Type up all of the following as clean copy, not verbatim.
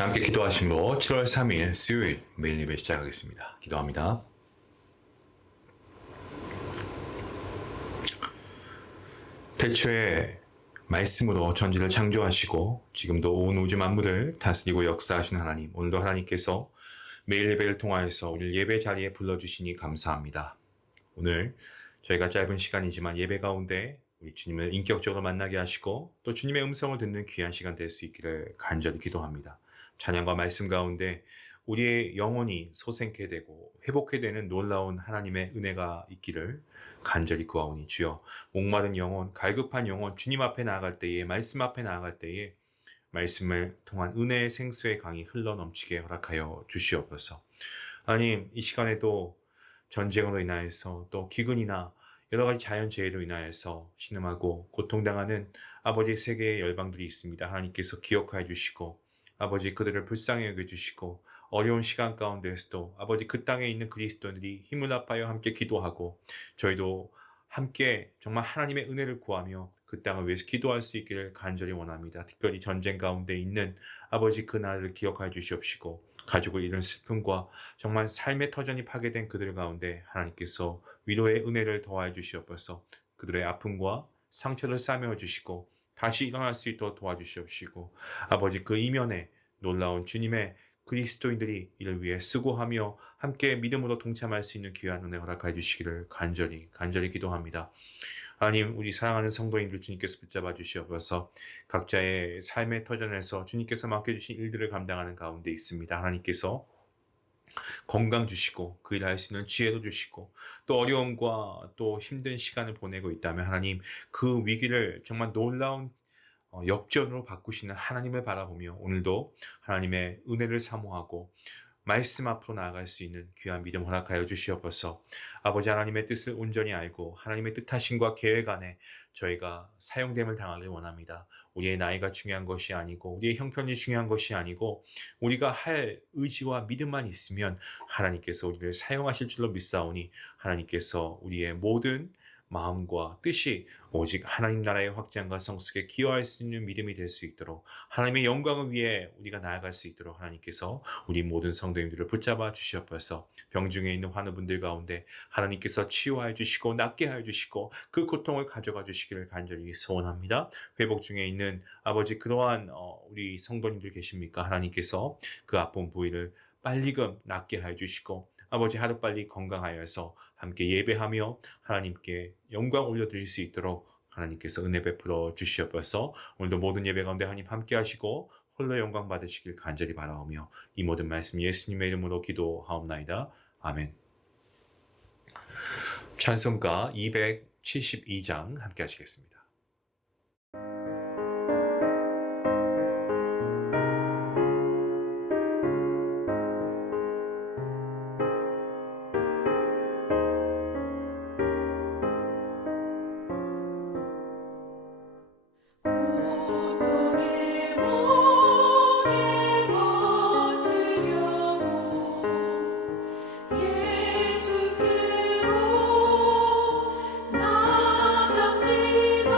함께 기도하심으로 7월 3일 수요일 매일 예배 시작하겠습니다. 기도합니다. 태초에 말씀으로 전지를 창조하시고 지금도 온 우주 만물을 다스리고 역사하시는 하나님, 오늘도 하나님께서 매일 예배를 통하여서 우리를 예배 자리에 불러주시니 감사합니다. 오늘 저희가 짧은 시간이지만 예배 가운데 우리 주님을 인격적으로 만나게 하시고 또 주님의 음성을 듣는 귀한 시간 될 수 있기를 간절히 기도합니다. 찬양과 말씀 가운데 우리의 영혼이 소생케 되고 회복케 되는 놀라운 하나님의 은혜가 있기를 간절히 구하오니 주여, 목마른 영혼, 갈급한 영혼, 주님 앞에 나아갈 때에, 말씀 앞에 나아갈 때에 말씀을 통한 은혜의 생수의 강이 흘러넘치게 허락하여 주시옵소서. 하나님, 이 시간에도 전쟁으로 인하여서 또 기근이나 여러 가지 자연재해로 인하여서 신음하고 고통당하는 아버지 세계의 열방들이 있습니다. 하나님께서 기억하여 주시고 아버지 그들을 불쌍히 여겨주시고 어려운 시간 가운데에서도 아버지 그 땅에 있는 그리스도인들이 힘을 합하여 함께 기도하고 저희도 함께 정말 하나님의 은혜를 구하며 그 땅을 위해서 기도할 수 있기를 간절히 원합니다. 특별히 전쟁 가운데 있는 아버지 그날을 기억하여 주시옵시고 가지고 이런 슬픔과 정말 삶의 터전이 파괴된 그들 가운데 하나님께서 위로의 은혜를 더하여 주시옵소서. 그들의 아픔과 상처를 싸매어 주시고 다시 일어날 수 있도록 도와주시옵시고 아버지 그 이면에 놀라운 주님의 그리스도인들이 이를 위해 수고하며 함께 믿음으로 동참할 수 있는 귀한 은혜 허락하여 주시기를 간절히 기도합니다. 하나님, 우리 사랑하는 성도인들 주님께서 붙잡아 주시옵소서. 각자의 삶의 터전에서 주님께서 맡겨주신 일들을 감당하는 가운데 있습니다. 하나님께서 건강 주시고 그 일을 할 수 있는 지혜도 주시고 또 어려움과 또 힘든 시간을 보내고 있다면 하나님, 그 위기를 정말 놀라운 역전으로 바꾸시는 하나님을 바라보며 오늘도 하나님의 은혜를 사모하고 말씀 앞으로 나아갈 수 있는 귀한 믿음 허락하여 주시옵소서. 아버지 하나님의 뜻을 온전히 알고 하나님의 뜻하심과 계획 안에 저희가 사용됨을 당하길 원합니다. 우리의 나이가 중요한 것이 아니고 우리의 형편이 중요한 것이 아니고 우리가 할 의지와 믿음만 있으면 하나님께서 우리를 사용하실 줄로 믿사오니 하나님께서 우리의 모든 마음과 뜻이 오직 하나님 나라의 확장과 성숙에 기여할 수 있는 믿음이 될 수 있도록 하나님의 영광을 위해 우리가 나아갈 수 있도록 하나님께서 우리 모든 성도님들을 붙잡아 주시옵소서. 병중에 있는 환우분들 가운데 하나님께서 치유하여 주시고 낫게 하여 주시고 그 고통을 가져가 주시기를 간절히 소원합니다. 회복 중에 있는 아버지 그러한 우리 성도님들 계십니까? 하나님께서 그 아픈 부위를 빨리금 낫게 하여 주시고 아버지 하루빨리 건강하여서 함께 예배하며 하나님께 영광 올려드릴 수 있도록 하나님께서 은혜 베풀어 주시옵소서. 오늘도 모든 예배 가운데 하나님 함께 하시고 홀로 영광 받으시길 간절히 바라오며 이 모든 말씀 예수님의 이름으로 기도하옵나이다. 아멘. 찬송가 272장 함께 하시겠습니다. 고통의 목에 벗으려고 예수께로 나갑니다.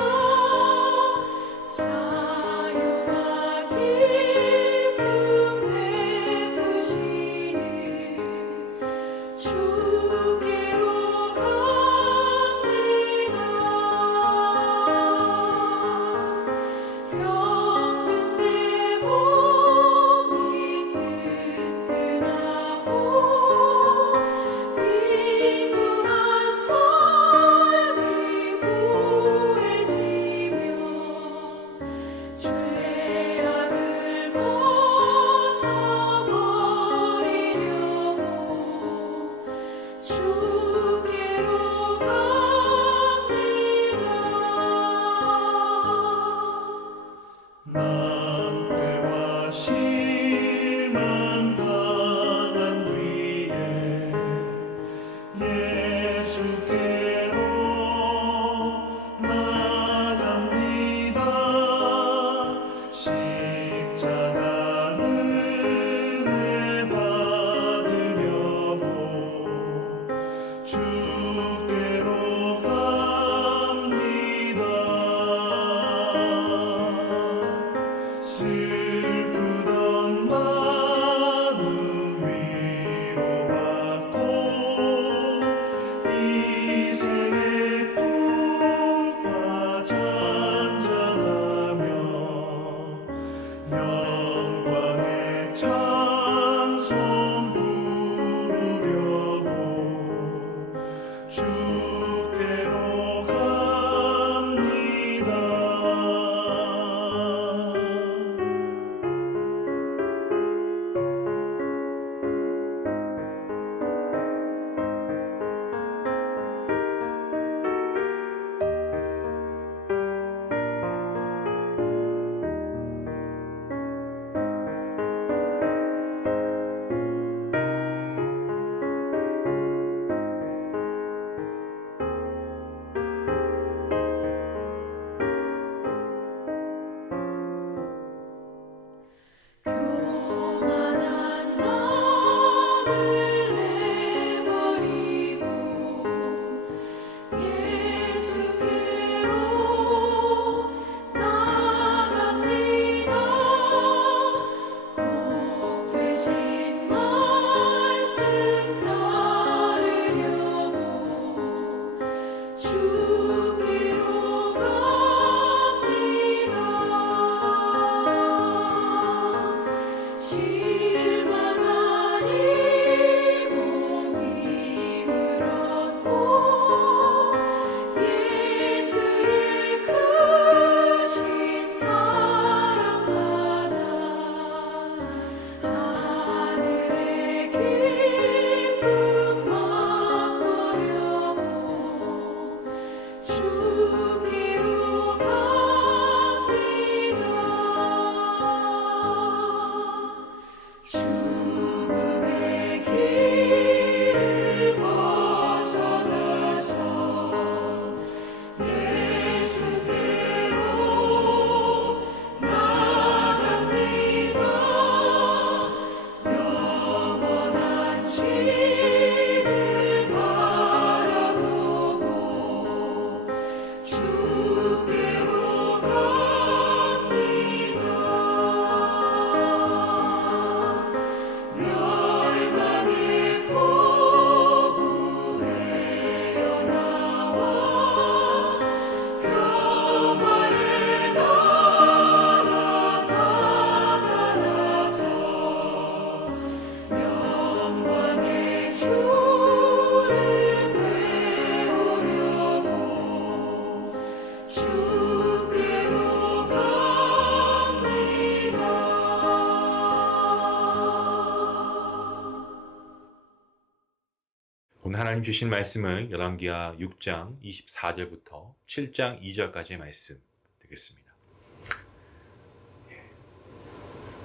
오늘 하나님 주신 말씀은 열왕기하 6장 24절부터 7장 2절까지의 말씀 되겠습니다.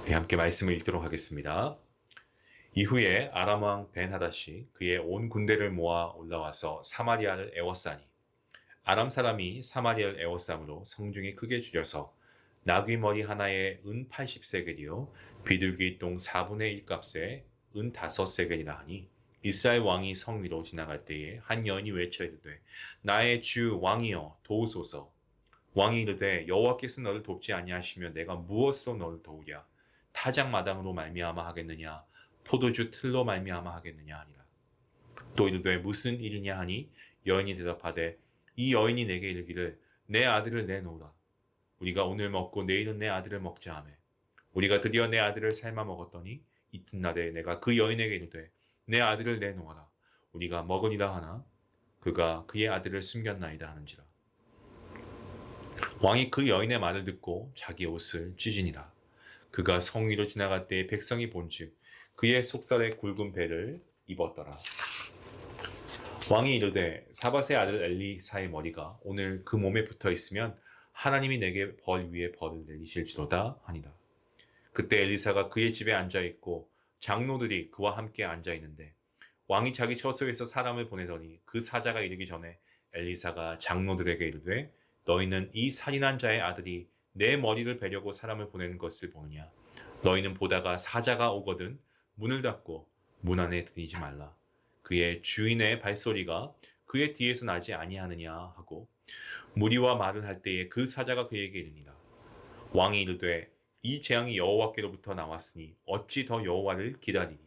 네, 함께 말씀을 읽도록 하겠습니다. 이후에 아람 왕 벤하닷이 그의 온 군대를 모아 올라와서 사마리아를 에워싸니 아람 사람이 사마리아를 에워싸므로 성중이 크게 줄여서 나귀 머리 하나에 은 80세겔이요 비둘기 똥 4분의 1 값에 은 5세겔이라 하니 이스라엘 왕이 성 위로 지나갈 때에 한 여인이 외쳐 이르되 나의 주 왕이여 도우소서. 왕이 이르되 여호와께서 너를 돕지 아니하시며 내가 무엇으로 너를 도우랴. 타작 마당으로 말미암아 하겠느냐 포도주 틀로 말미암아 하겠느냐 하니라. 또 이르되 무슨 일이냐 하니 여인이 대답하되 이 여인이 내게 이르기를 내 아들을 내놓으라. 우리가 오늘 먹고 내일은 내 아들을 먹자 하매 우리가 드디어 내 아들을 삶아 먹었더니 이튿날에 내가 그 여인에게 이르되 내 아들을 내놓아라. 우리가 먹으리라 하나 그가 그의 아들을 숨겼나이다 하는지라. 왕이 그 여인의 말을 듣고 자기 옷을 찢으니라. 그가 성 위로 지나갈 때에 백성이 본즉 그의 속살에 굵은 배를 입었더라. 왕이 이르되 사밧의 아들 엘리사의 머리가 오늘 그 몸에 붙어 있으면 하나님이 내게 벌 위에 벌을 내리실지로다 하니라. 그때 엘리사가 그의 집에 앉아 있고 장로들이 그와 함께 앉아 있는데 왕이 자기 처소에서 사람을 보내더니 그 사자가 이르기 전에 엘리사가 장로들에게 이르되 너희는 이 살인한 자의 아들이 내 머리를 베려고 사람을 보내는 것을 보느냐. 너희는 보다가 사자가 오거든 문을 닫고 문 안에 들이지 말라. 그의 주인의 발소리가 그의 뒤에서 나지 아니하느냐 하고 무리와 말을 할 때에 그 사자가 그에게 이르니라. 왕이 이르되 이 재앙이 여호와께로부터 나왔으니 어찌 더 여호와를 기다리니요.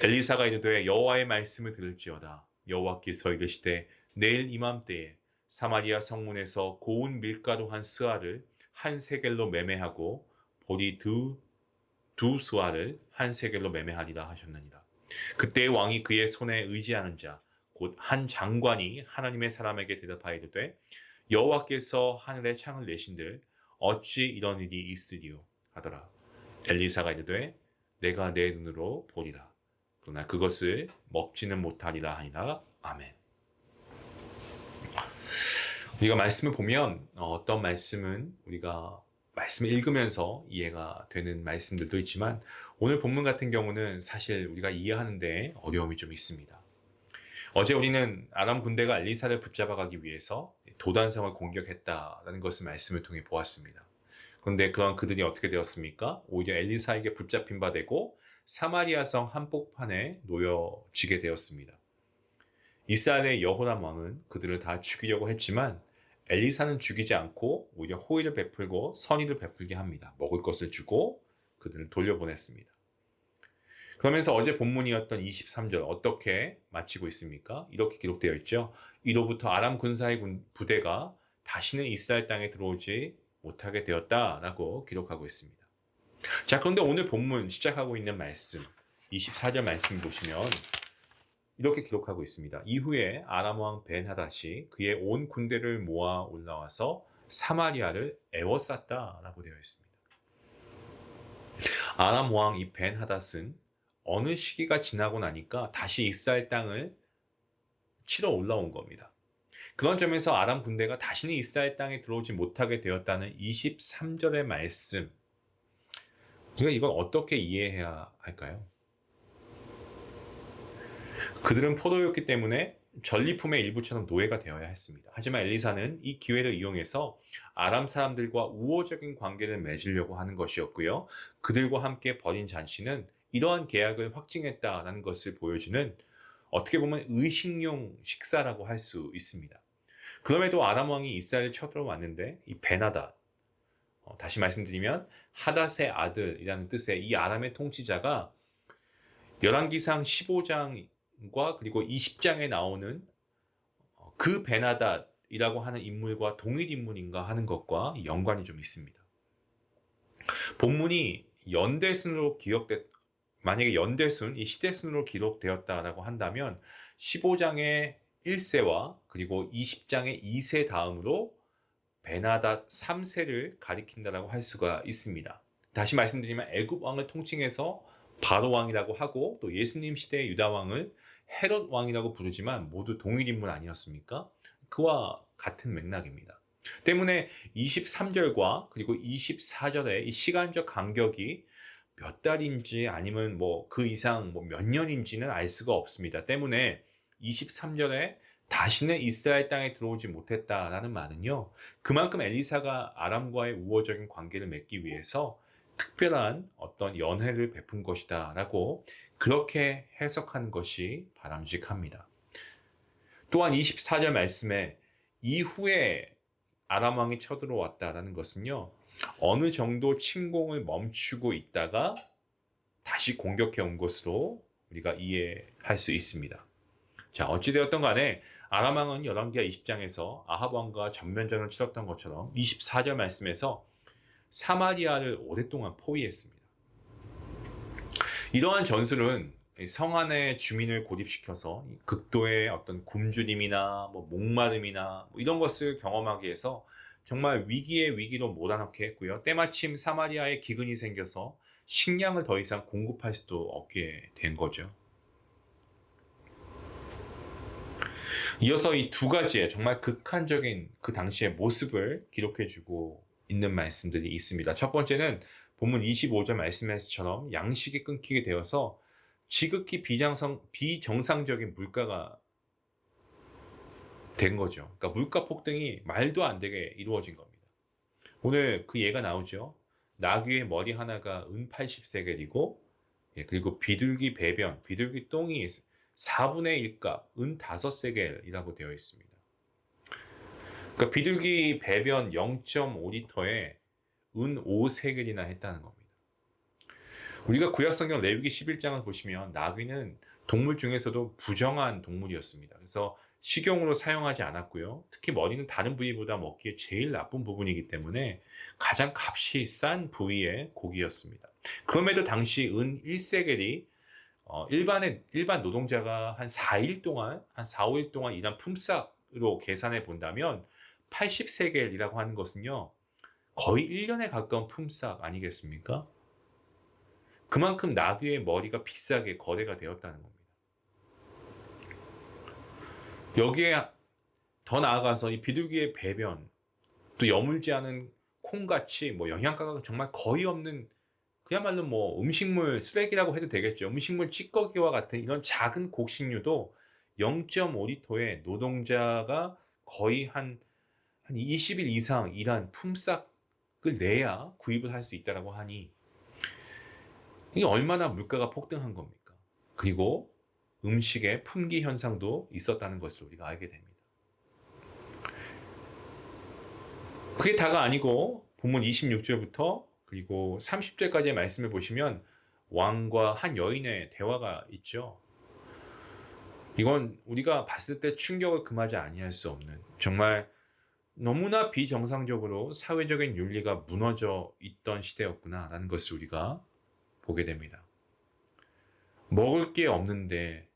엘리사가 이르되 여호와의 말씀을 들을지어다. 여호와께서 이르시되 내일 이맘때에 사마리아 성문에서 고운 밀가루 한 스아를 한 세겔로 매매하고 보리 두 스아를 한 세겔로 매매하리라 하셨느니라. 그때 왕이 그의 손에 의지하는 자 곧 한 장관이 하나님의 사람에게 대답하이르되 여호와께서 하늘의 창을 내신들 어찌 이런 일이 있으리요 하더라. 엘리사가 이르되 내가 내 눈으로 보리라. 그러나 그것을 먹지는 못하리라 하니라. 아멘. 우리가 말씀을 보면 어떤 말씀은 우리가 말씀을 읽으면서 이해가 되는 말씀들도 있지만 오늘 본문 같은 경우는 사실 우리가 이해하는데 어려움이 좀 있습니다. 어제 우리는 아람 군대가 엘리사를 붙잡아가기 위해서 도단성을 공격했다라는 것을 말씀을 통해 보았습니다. 그런데 그런 그들이 어떻게 되었습니까? 오히려 엘리사에게 붙잡힌 바 되고 사마리아성 한복판에 놓여지게 되었습니다. 이스라엘의 여호람 왕은 그들을 다 죽이려고 했지만 엘리사는 죽이지 않고 오히려 호의를 베풀고 선의를 베풀게 합니다. 먹을 것을 주고 그들을 돌려보냈습니다. 그러면서 어제 본문이었던 23절 어떻게 마치고 있습니까? 이렇게 기록되어 있죠. 이로부터 아람 군사의 부대가 다시는 이스라엘 땅에 들어오지 못하게 되었다라고 기록하고 있습니다. 자, 그런데 오늘 본문 시작하고 있는 말씀 24절 말씀 보시면 이렇게 기록하고 있습니다. 이후에 아람 왕 벤하닷이 그의 온 군대를 모아 올라와서 사마리아를 에워쌌다라고 되어 있습니다. 아람 왕 이 벤하닷은 어느 시기가 지나고 나니까 다시 이스라엘 땅을 치러 올라온 겁니다. 그런 점에서 아람 군대가 다시는 이스라엘 땅에 들어오지 못하게 되었다는 23절의 말씀, 우리가 이걸 어떻게 이해해야 할까요? 그들은 포로였기 때문에 전리품의 일부처럼 노예가 되어야 했습니다. 하지만 엘리사는 이 기회를 이용해서 아람 사람들과 우호적인 관계를 맺으려고 하는 것이었고요. 그들과 함께 벌인 잔치는 이러한 계약을 확증했다라는 것을 보여주는 어떻게 보면 의식용 식사라고 할 수 있습니다. 그럼에도 아람 왕이 이스라엘에 쳐들어왔는데 이 벤하닷, 다시 말씀드리면 하닷의 아들이라는 뜻의 이 아람의 통치자가 열왕기상 15장과 그리고 20장에 나오는 그 벤하닷이라고 하는 인물과 동일 인물인가 하는 것과 연관이 좀 있습니다. 본문이 연대순으로 만약에 연대순, 이 시대순으로 기록되었다라고 한다면 15장의 1세와 그리고 20장의 2세 다음으로 벤하닷 3세를 가리킨다라고 할 수가 있습니다. 다시 말씀드리면 애굽 왕을 통칭해서 바로 왕이라고 하고 또 예수님 시대의 유다 왕을 헤롯 왕이라고 부르지만 모두 동일 인물 아니었습니까? 그와 같은 맥락입니다. 때문에 23절과 그리고 24절의 이 시간적 간격이 몇 달인지 아니면 뭐 그 이상 뭐 몇 년인지는 알 수가 없습니다. 때문에 23절에 다시는 이스라엘 땅에 들어오지 못했다라는 말은요, 그만큼 엘리사가 아람과의 우호적인 관계를 맺기 위해서 특별한 어떤 연회를 베푼 것이다라고 그렇게 해석하는 것이 바람직합니다. 또한 24절 말씀에 이후에 아람 왕이 쳐들어왔다라는 것은요, 어느 정도 침공을 멈추고 있다가 다시 공격해 온 것으로 우리가 이해할 수 있습니다. 자, 어찌되었던 간에 아람 왕은 열왕기하 20장에서 아합 왕과 전면전을 치렀던 것처럼 24절 말씀에서 사마리아를 오랫동안 포위했습니다. 이러한 전술은 성 안에 주민을 고립시켜서 극도의 어떤 굶주림이나 뭐 목마름이나 뭐 이런 것을 경험하게 해서 정말 위기에 위기로 몰아넣게 했고요. 때마침 사마리아에 기근이 생겨서 식량을 더 이상 공급할 수도 없게 된 거죠. 이어서 이 두 가지의 정말 극한적인 그 당시의 모습을 기록해주고 있는 말씀들이 있습니다. 첫 번째는 본문 25절 말씀에서처럼 양식이 끊기게 되어서 지극히 비정상적인 물가가 된 거죠. 그러니까 물가 폭등이 말도 안 되게 이루어진 겁니다. 오늘 그 예가 나오죠. 나귀의 머리 하나가 은 80세겔이고, 그리고 비둘기 배변, 비둘기 똥이 4분의 1값, 은 5세겔이라고 되어 있습니다. 그러니까 비둘기 배변 0.5리터에 은 5세겔이나 했다는 겁니다. 우리가 구약성경 레위기 11장을 보시면 나귀는 동물 중에서도 부정한 동물이었습니다. 그래서 식용으로 사용하지 않았고요. 특히 머리는 다른 부위보다 먹기에 제일 나쁜 부분이기 때문에 가장 값이 싼 부위의 고기였습니다. 그럼에도 당시 은 1세겔이 일반 노동자가 한 4일 동안, 한 4, 5일 동안 일한 품삯으로 계산해 본다면 80세겔이라고 하는 것은요, 거의 1년에 가까운 품삯 아니겠습니까? 그만큼 나귀의 머리가 비싸게 거래가 되었다는 겁니다. 여기에 더 나아가서 이 비둘기의 배변, 또 여물지 않은 콩같이 뭐 영양가가 정말 거의 없는, 그야말로 뭐 음식물 쓰레기라고 해도 되겠죠. 음식물 찌꺼기와 같은 이런 작은 곡식류도 0.5리터에 노동자가 거의 한 20일 이상 일한 품삯을 내야 구입을 할 수 있다라고 하니 이게 얼마나 물가가 폭등한 겁니까? 그리고 음식의 품귀 현상도 있었다는 것을 우리가 알게 됩니다. 그게 다가 아니고 본문 26절부터 그리고 30절까지의 말씀을 보시면 왕과 한 여인의 대화가 있죠. 이건 우리가 봤을 때 충격을 금하지 아니할 수 없는, 정말 너무나 비정상적으로 사회적인 윤리가 무너져 있던 시대였구나라는 것을 우리가 보게 됩니다. 먹을 게 없는데,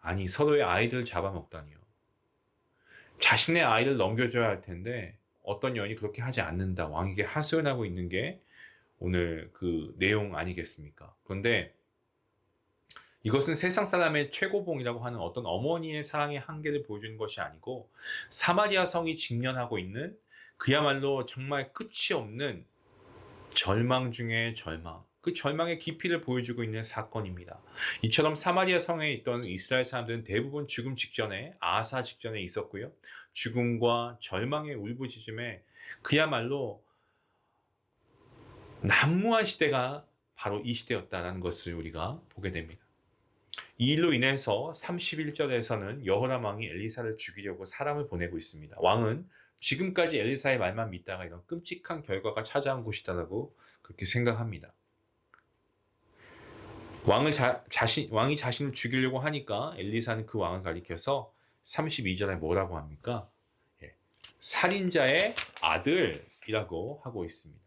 아니 서로의 아이들을 잡아먹다니요. 자신의 아이를 넘겨줘야 할 텐데 어떤 여인이 그렇게 하지 않는다, 왕에게 하소연하고 있는 게 오늘 그 내용 아니겠습니까? 그런데 이것은 세상 사람의 최고봉이라고 하는 어떤 어머니의 사랑의 한계를 보여주는 것이 아니고 사마리아 성이 직면하고 있는 그야말로 정말 끝이 없는 절망 중의 절망, 그 절망의 깊이를 보여주고 있는 사건입니다. 이처럼 사마리아 성에 있던 이스라엘 사람들은 대부분 죽음 직전에, 아사 직전에 있었고요. 죽음과 절망의 울부짖음에 그야말로 난무한 시대가 바로 이 시대였다는 것을 우리가 보게 됩니다. 이 일로 인해서 31절에서는 여호람 왕이 엘리사를 죽이려고 사람을 보내고 있습니다. 왕은 지금까지 엘리사의 말만 믿다가 이런 끔찍한 결과가 찾아온 것이다라고 그렇게 생각합니다. 왕이 자신을 죽이려고 하니까 엘리사는 그 왕을 가리켜서 32절에 뭐라고 합니까? 살인자의 아들이라고 하고 있습니다.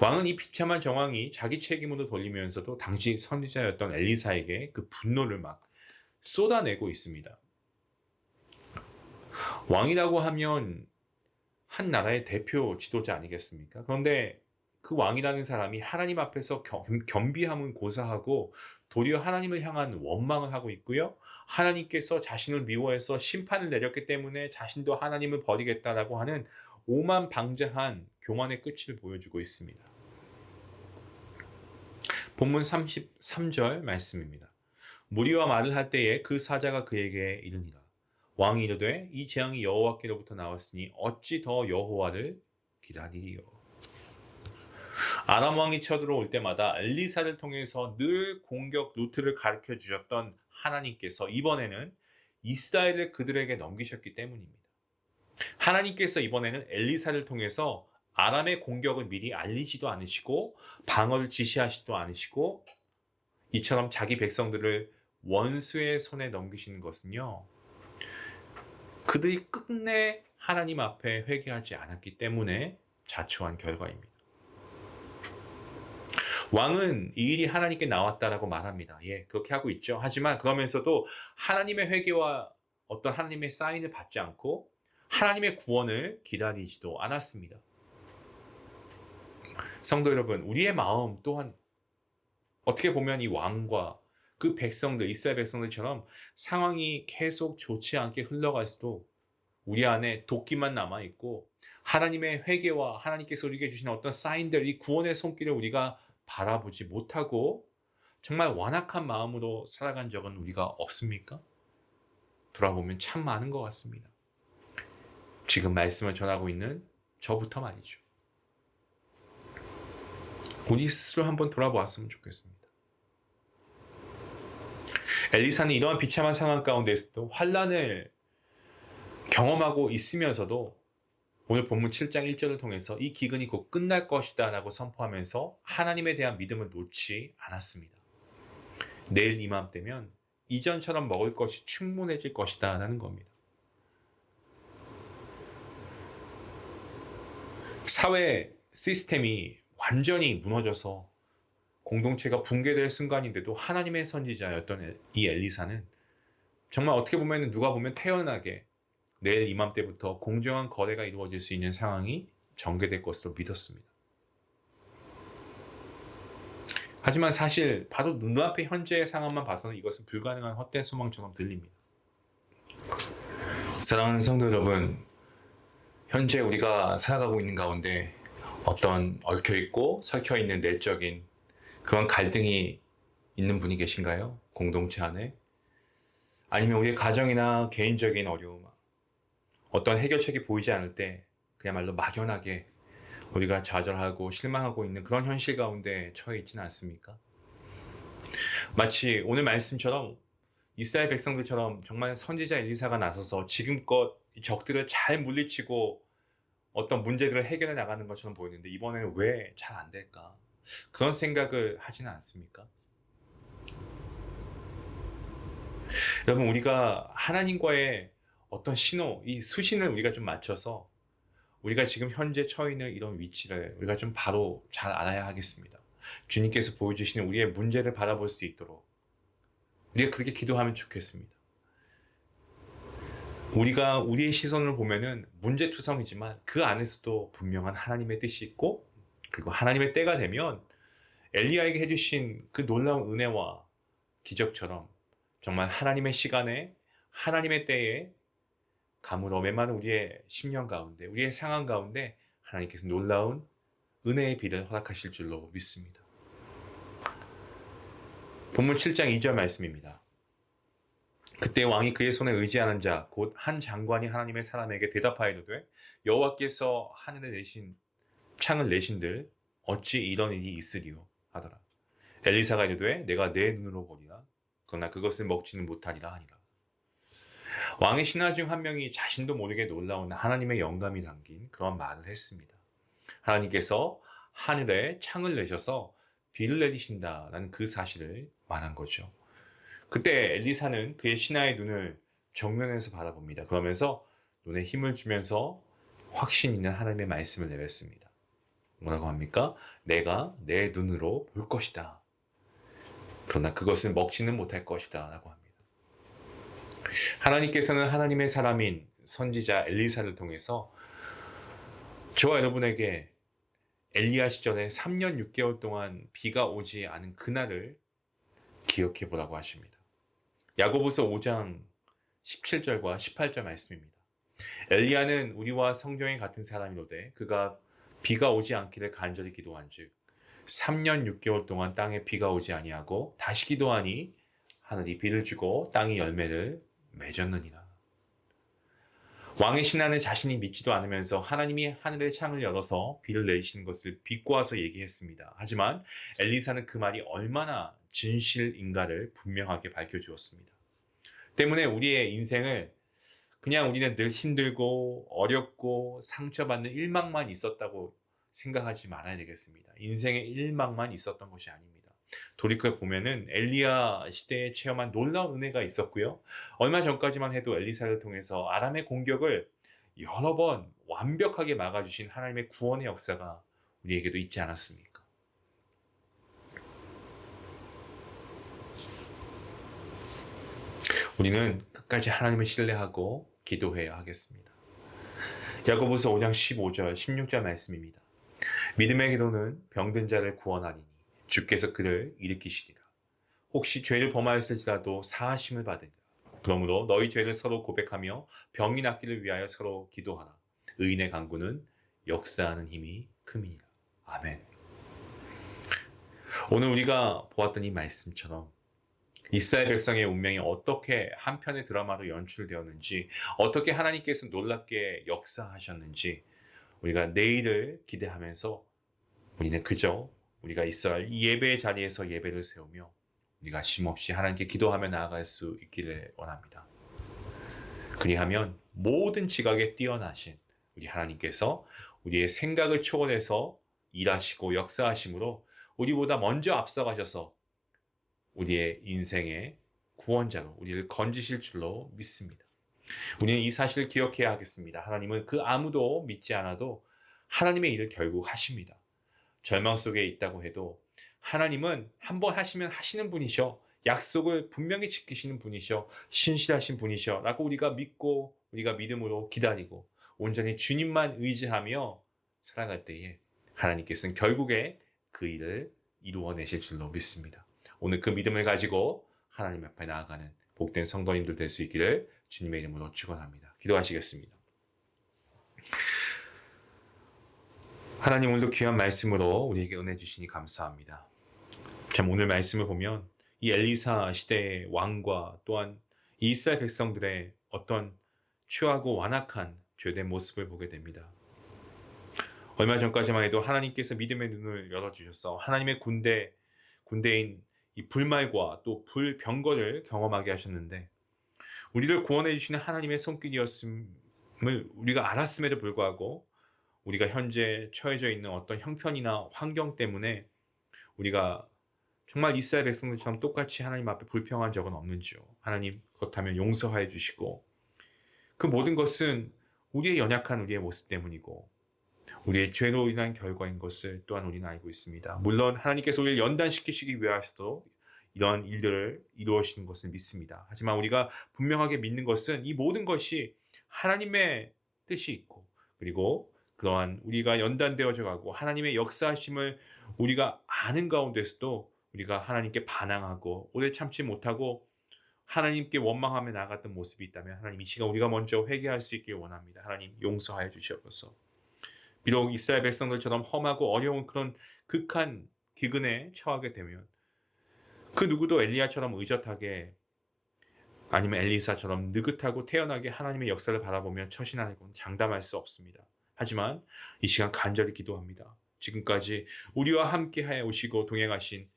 왕은 이 비참한 정황이 자기 책임으로 돌리면서도 당시 선지자였던 엘리사에게 그 분노를 막 쏟아내고 있습니다. 왕이라고 하면 한 나라의 대표 지도자 아니겠습니까? 그런데 그 왕이라는 사람이 하나님 앞에서 겸비함은 고사하고 도리어 하나님을 향한 원망을 하고 있고요. 하나님께서 자신을 미워해서 심판을 내렸기 때문에 자신도 하나님을 버리겠다라고 하는 오만방자한 교만의 끝을 보여주고 있습니다. 본문 33절 말씀입니다. 무리와 말을 할 때에 그 사자가 그에게 이르니라. 왕이 이르되 이 재앙이 여호와께로부터 나왔으니 어찌 더 여호와를 기다리리요. 아람 왕이 쳐들어올 때마다 엘리사를 통해서 늘 공격 루트를 가르쳐 주셨던 하나님께서 이번에는 이스라엘을 그들에게 넘기셨기 때문입니다. 하나님께서 이번에는 엘리사를 통해서 아람의 공격을 미리 알리지도 않으시고 방어를 지시하시지도 않으시고 이처럼 자기 백성들을 원수의 손에 넘기시는 것은요, 그들이 끝내 하나님 앞에 회개하지 않았기 때문에 자초한 결과입니다. 왕은 이 일이 하나님께 나왔다라고 말합니다. 예, 그렇게 하고 있죠. 하지만 그러면서도 하나님의 회개와 어떤 하나님의 사인을 받지 않고 하나님의 구원을 기다리지도 않았습니다. 성도 여러분, 우리의 마음 또한 어떻게 보면 이 왕과 그 백성들, 이스라엘 백성들처럼 상황이 계속 좋지 않게 흘러갈수록 우리 안에 도끼만 남아있고 하나님의 회개와 하나님께서 우리에게 주시는 어떤 사인들, 이 구원의 손길을 우리가 바라보지 못하고 정말 완악한 마음으로 살아간 적은 우리가 없습니까? 돌아보면 참 많은 것 같습니다. 지금 말씀을 전하고 있는 저부터 말이죠. 우리 스스로 한번 돌아보았으면 좋겠습니다. 엘리사는 이러한 비참한 상황 가운데서도 환난을 경험하고 있으면서도 오늘 본문 7장 1절을 통해서 이 기근이 곧 끝날 것이다 라고 선포하면서 하나님에 대한 믿음을 놓지 않았습니다. 내일 이맘때면 이전처럼 먹을 것이 충분해질 것이다 라는 겁니다. 사회 시스템이 완전히 무너져서 공동체가 붕괴될 순간인데도 하나님의 선지자였던 이 엘리사는 정말 어떻게 보면 누가 보면 태연하게 내일 이맘때부터 공정한 거래가 이루어질 수 있는 상황이 전개될 것으로 믿었습니다. 하지만 사실 바로 눈앞의 현재의 상황만 봐서는 이것은 불가능한 헛된 소망처럼 들립니다. 사랑하는 성도 여러분, 현재 우리가 살아가고 있는 가운데 어떤 얽혀있고 설켜있는 내적인 그런 갈등이 있는 분이 계신가요? 공동체 안에? 아니면 우리의 가정이나 개인적인 어려움, 어떤 해결책이 보이지 않을 때 그야말로 막연하게 우리가 좌절하고 실망하고 있는 그런 현실 가운데 처해 있지는 않습니까? 마치 오늘 말씀처럼 이스라엘 백성들처럼 정말 선지자 엘리사가 나서서 지금껏 적들을 잘 물리치고 어떤 문제들을 해결해 나가는 것처럼 보이는데 이번에는 왜 잘 안 될까? 그런 생각을 하지는 않습니까? 여러분, 우리가 하나님과의 어떤 신호, 이 수신을 우리가 좀 맞춰서 우리가 지금 현재 처해 있는 이런 위치를 우리가 좀 바로 잘 알아야 하겠습니다. 주님께서 보여주시는 우리의 문제를 바라볼 수 있도록 우리가 그렇게 기도하면 좋겠습니다. 우리가 우리의 시선을 보면은 문제투성이지만 그 안에서도 분명한 하나님의 뜻이 있고 그리고 하나님의 때가 되면 엘리야에게 해주신 그 놀라운 은혜와 기적처럼 정말 하나님의 시간에 하나님의 때에 가물어 메마른 우리의 심령 가운데 우리의 상황 가운데 하나님께서 놀라운 은혜의 비를 허락하실 줄로 믿습니다. 본문 7장 2절 말씀입니다. 그때 왕이 그의 손에 의지하는 자 곧 한 장관이 하나님의 사람에게 대답하이르되 여호와께서 하늘에 내신 창을 내신들 어찌 이런 일이 있으리요 하더라. 엘리사가 이르되 내가 내 눈으로 보리라 그러나 그것을 먹지는 못하리라 하니라. 왕의 신하 중 한 명이 자신도 모르게 놀라운 하나님의 영감이 담긴 그런 말을 했습니다. 하나님께서 하늘에 창을 내셔서 비를 내리신다라는 그 사실을 말한 거죠. 그때 엘리사는 그의 신하의 눈을 정면에서 바라봅니다. 그러면서 눈에 힘을 주면서 확신 있는 하나님의 말씀을 내뱉습니다. 뭐라고 합니까? 내가 내 눈으로 볼 것이다. 그러나 그것을 먹지는 못할 것이다 라고 합니다. 하나님께서는 하나님의 사람인 선지자 엘리사를 통해서 저와 여러분에게 엘리야 시절에 3년 6개월 동안 비가 오지 않은 그날을 기억해 보라고 하십니다. 야고보서 5장 17절과 18절 말씀입니다. 엘리야는 우리와 성경에 같은 사람이로되 그가 비가 오지 않기를 간절히 기도한즉 3년 6개월 동안 땅에 비가 오지 아니하고 다시 기도하니 하늘이 비를 주고 땅이 열매를 맺었느니라. 왕의 신하는 자신이 믿지도 않으면서 하나님이 하늘의 창을 열어서 비를 내리시는 것을 비꼬아서 얘기했습니다. 하지만 엘리사는 그 말이 얼마나 진실인가를 분명하게 밝혀주었습니다. 때문에 우리의 인생을 그냥 우리는 늘 힘들고 어렵고 상처받는 일막만 있었다고 생각하지 말아야 되겠습니다. 인생의 일막만 있었던 것이 아닙니다. 돌이켜 보면은 엘리야 시대에 체험한 놀라운 은혜가 있었고요. 얼마 전까지만 해도 엘리사를 통해서 아람의 공격을 여러 번 완벽하게 막아주신 하나님의 구원의 역사가 우리에게도 있지 않았습니까? 우리는 끝까지 하나님을 신뢰하고 기도해야 하겠습니다. 야고보서 5장 15절, 16절 말씀입니다. 믿음의 기도는 병든 자를 구원하리니 주께서 그를 일으키시리라. 혹시 죄를 범하였을지라도 사하심을 받으리라. 그러므로 너희 죄를 서로 고백하며 병이 낫기를 위하여 서로 기도하라. 의인의 간구는 역사하는 힘이 큼이니라. 아멘. 오늘 우리가 보았던 이 말씀처럼 이스라엘 백성의 운명이 어떻게 한편의 드라마로 연출되었는지, 어떻게 하나님께서 놀랍게 역사하셨는지 우리가 내일을 기대하면서 우리는 그저 우리가 이스라엘 예배의 자리에서 예배를 세우며 우리가 쉼없이 하나님께 기도하며 나아갈 수 있기를 원합니다. 그리하면 모든 지각에 뛰어나신 우리 하나님께서 우리의 생각을 초월해서 일하시고 역사하심으로 우리보다 먼저 앞서가셔서 우리의 인생의 구원자로 우리를 건지실 줄로 믿습니다. 우리는 이 사실을 기억해야 하겠습니다. 하나님은 그 아무도 믿지 않아도 하나님의 일을 결국 하십니다. 절망 속에 있다고 해도 하나님은 한번 하시면 하시는 분이셔. 약속을 분명히 지키시는 분이셔. 신실하신 분이셔. 라고 우리가 믿고 우리가 믿음으로 기다리고 온전히 주님만 의지하며 살아갈 때에 하나님께서는 결국에 그 일을 이루어내실 줄로 믿습니다. 오늘 그 믿음을 가지고 하나님 앞에 나아가는 복된 성도님들 될 수 있기를 주님의 이름으로 축원합니다. 기도하시겠습니다. 하나님, 오늘도 귀한 말씀으로 우리에게 은혜 주시니 감사합니다. 참 오늘 말씀을 보면 이 엘리사 시대의 왕과 또한 이 이스라엘 백성들의 어떤 추하고 완악한 죄된 모습을 보게 됩니다. 얼마 전까지만 해도 하나님께서 믿음의 눈을 열어주셔서 하나님의 군대인 이 불말과 또 불병거를 경험하게 하셨는데 우리를 구원해 주시는 하나님의 손길이었음을 우리가 알았음에도 불구하고 우리가 현재 처해져 있는 어떤 형편이나 환경 때문에 우리가 정말 이스라엘 백성들처럼 똑같이 하나님 앞에 불평한 적은 없는지요. 하나님, 그렇다면 용서하여 주시고 그 모든 것은 우리의 연약한 우리의 모습 때문이고 우리의 죄로 인한 결과인 것을 또한 우리는 알고 있습니다. 물론 하나님께서 우리를 연단시키시기 위하여서도 이러한 일들을 이루어지는 것을 믿습니다. 하지만 우리가 분명하게 믿는 것은 이 모든 것이 하나님의 뜻이 있고 그리고 그러한 우리가 연단되어져 가고 하나님의 역사하심을 우리가 아는 가운데서도 우리가 하나님께 반항하고 오래 참지 못하고 하나님께 원망하며 나아갔던 모습이 있다면 하나님 이 시간 우리가 먼저 회개할 수 있길 원합니다. 하나님 용서하여 주시옵소서. 비록 이스라엘 백성들처럼 험하고 어려운 그런 극한 기근에 처하게 되면 그 누구도 엘리야처럼 의젓하게 아니면 엘리사처럼 느긋하고 태연하게 하나님의 역사를 바라보며 처신하고 장담할 수 없습니다. 하지만 이 시간 간절히 기도합니다. 지금까지 우리와 함께하여 오시고 동행하신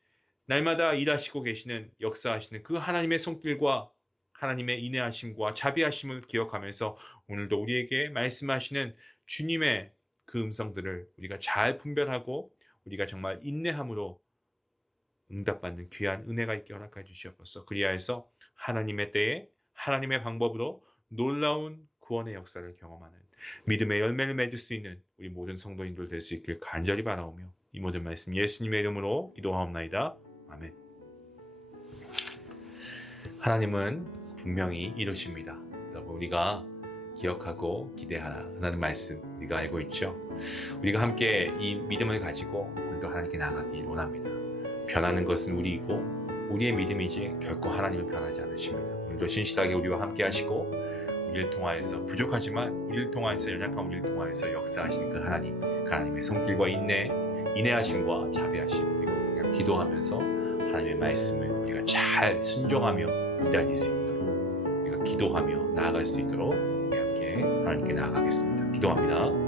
날마다 일하시고 계시는 역사하시는 그 하나님의 손길과 하나님의 인내하심과 자비하심을 기억하면서 오늘도 우리에게 말씀하시는 주님의 그 음성들을 우리가 잘 분별하고 우리가 정말 인내함으로 응답받는 귀한 은혜가 있게 허락해 주시옵소서. 그리하여서 하나님의 때에 하나님의 방법으로 놀라운 구원의 역사를 경험하는 믿음의 열매를 맺을 수 있는 우리 모든 성도님들 될 수 있길 간절히 바라오며 이 모든 말씀 예수님의 이름으로 기도하옵나이다. 아멘. 하나님은 분명히 이루십니다. 여러분 우리가 기억하고 기대하라는 말씀 우리가 알고 있죠. 우리가 함께 이 믿음을 가지고 우리도 하나님께 나아가길 원합니다. 변하는 것은 우리이고 우리의 믿음이지 결코 하나님은 변하지 않으십니다. 오늘도 신실하게 우리와 함께 하시고 우리를 통하여서 부족하지만 우리를 통하여서 연약한 우리를 통하여서 역사하시는 그 하나님의 손길과 인내하심과 자비하심 그리고 그냥 기도하면서 하나님의 말씀을 우리가 잘 순종하며 기다릴 수 있도록 우리가 기도하며 나아갈 수 있도록 우리 함께 하나님께 나아가겠습니다. 기도합니다.